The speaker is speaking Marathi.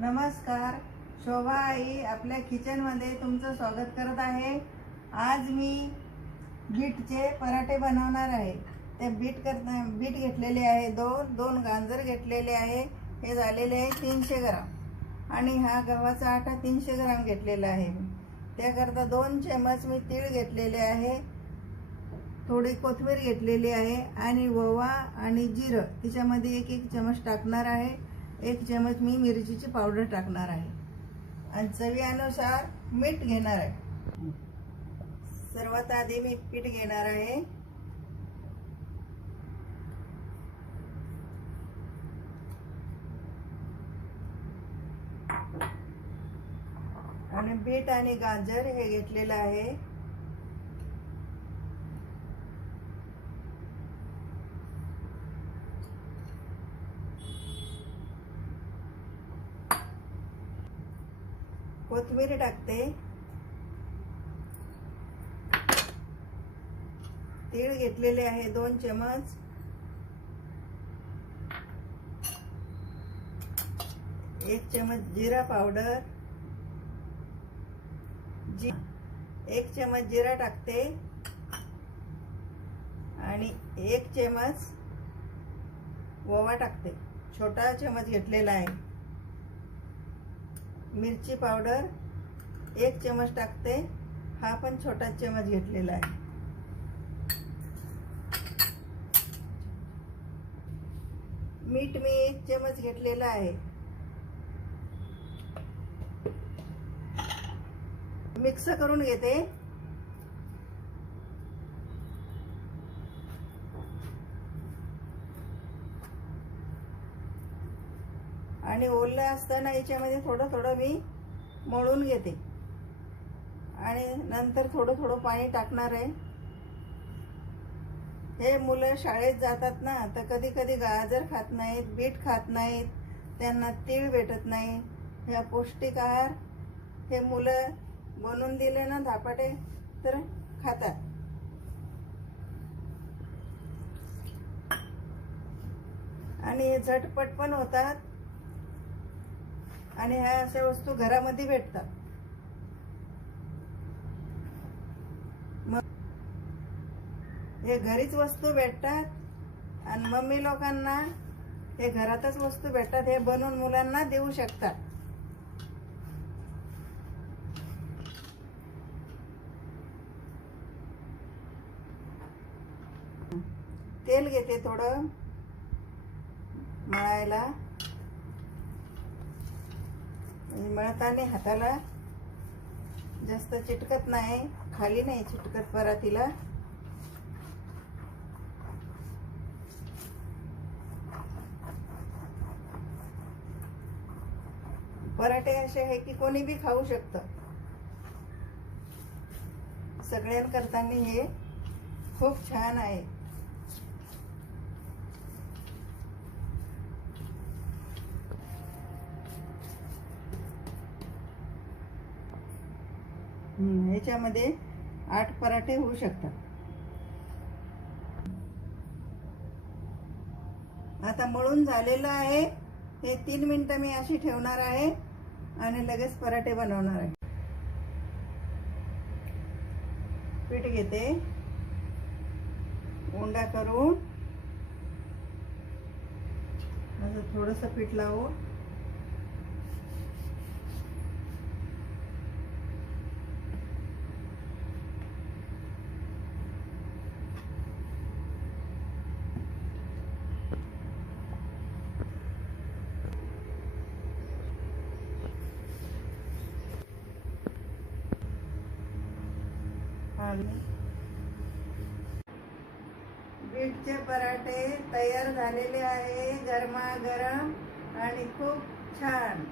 नमस्कार. शोभा आई आपल्या किचनमध्ये तुमचं स्वागत करत आहे. आज मी बीटचे पराठे बनवणार आहे. ते बीट करता बीट घेतलेले आहे दोन दोन गाजर घेतलेले आहे. हे झालेले आहे तीनशे ग्राम. आणि हा गव्हाचा आटा तीनशे ग्राम घेतलेला आहे. त्याकरता दोन चमच मी तीळ घेतलेले आहे. थोडी कोथिंबीर घेतलेली आहे. आणि ववा आणि जिरं तिच्यामध्ये एक एक चमच टाकणार आहे. एक चमच मी मिरचीची पावडर टाकणार आहे. आणि चवीनुसार मीठ घेणार आहे. सर्वात आधी मी पीठ घेणार आहे. आणि बीट आणि गाजर हे घेतलेलं आहे. कोथिंबीर टाकते. तीळ घेतलेले आहे दोन चमच एक चमच जिरा पावडर. जी एक चमच जिरा टाकते. आणि एक चमच ओवा टाकते. छोटा चमच घेतलेला आहे. मिरची पावडर एक चमच टाकते. हा पण छोटा चमच घेतलेला आहे. मीठ मी एक चमच घेतलेला आहे. मिक्स करून घेते. आणि ओलं असताना याच्यामध्ये थोडं थोडं मी मळून घेते. आणि नंतर थोडं थोडं पाणी टाकणार आहे. हे मुलं शाळेत जातात ना तर कधी कधी गाजर खात नाहीत बीट खात नाहीत त्यांना तीळ भेटत नाही. ह्या पौष्टिक आहार हे मुलं बनवून दिले ना धापाटे तर खातात. आणि झटपट पण होतात. आणि ह्या अशा वस्तू घरामध्ये भेटतात. मग हे घरीच वस्तू भेटतात आणि मम्मी लोकांना हे घरातच वस्तू भेटतात हे बनवून मुलांना देऊ शकतात. तेल घेते थोडं मळायला. आणि मळताने हाताला. जास्त चिटकत नाही खाली नाही चिटकत परातीला पराठे असे आहे की कोणी बी खाऊ शकतं. सगळ्यांकरताना हे खूप छान आहे. ह्याच्यामध्ये आठ पराठे होऊ शकतात. आता मळून झालेलं आहे. हे तीन मिनिटं मी अशी ठेवणार आहे आणि लगेच पराठे बनवणार आहे. पीठ घेते. उंडा करून. असं थोडंसं पीठ लावून. आणि बीटचे पराठे तयार झालेले आहे गरमागरम आणि खूप छान.